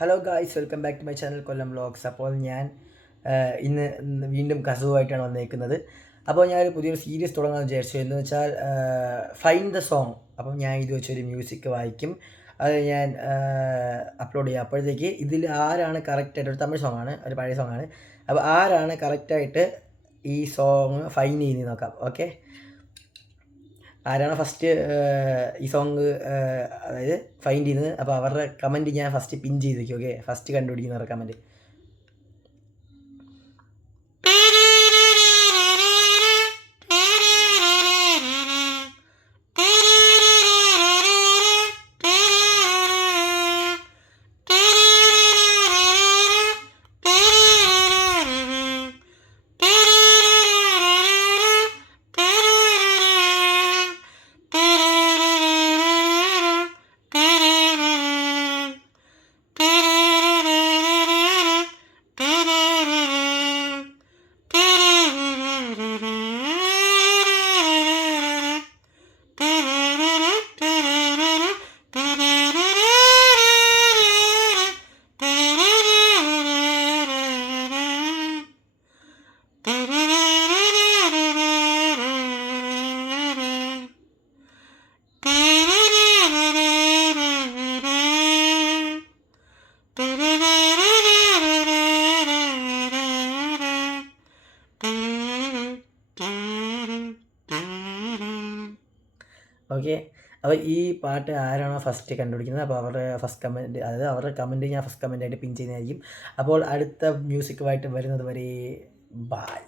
Hello guys, welcome back to my channel Kollam vlogs. അപ്പോൾ ഞാൻ ഇന്ന് വീണ്ടും കസുവായിട്ടാണ് വന്നേക്കുന്നത്. അപ്പോൾ ഞാനൊരു പുതിയൊരു സീരീസ് തുടങ്ങാമെന്ന് വിചാരിച്ചു. എന്ന് വെച്ചാൽ ഫൈൻഡ് ദ സോങ്. അപ്പം ഞാൻ ഇത് വെച്ചൊരു മ്യൂസിക് വായിക്കും, അത് ഞാൻ അപ്ലോഡ് ചെയ്യാം. അപ്പോഴത്തേക്ക് ഇതിൽ ആരാണ് കറക്റ്റായിട്ട്, ഒരു തമിഴ് സോങ്ങാണ്, ഒരു പഴയ സോങ്ങാണ്. അപ്പോൾ ആരാണ് കറക്റ്റായിട്ട് ഈ സോങ് ഫൈൻഡ് ചെയ്യുന്നത് നോക്കാം. ഓക്കെ, ആരാണ് ഫസ്റ്റ് ഈ സോങ് അതായത് ഫൈൻഡ് ചെയ്യുന്നത്. അപ്പോൾ അവരുടെ കമൻറ്റ് ഞാൻ ഫസ്റ്റ് പിൻ ചെയ്ത് വയ്ക്കും. ഓക്കെ, ഫസ്റ്റ് കണ്ടുപിടിക്കുന്നവരുടെ കമൻറ്റ്. ഓക്കെ, അപ്പോൾ ഈ പാട്ട് ആരാണോ ഫസ്റ്റ് കണ്ടുപിടിക്കുന്നത് അപ്പോൾ അവരുടെ ഫസ്റ്റ് കമൻറ്റ്, അതായത് അവരുടെ കമൻറ്റ് ഞാൻ ഫസ്റ്റ് കമൻറ്റായിട്ട് പിൻ ചെയ്യുന്നതായിരിക്കും. അപ്പോൾ അടുത്ത മ്യൂസിക്കുമായിട്ട് വരുന്നത് വരെ ബൈ.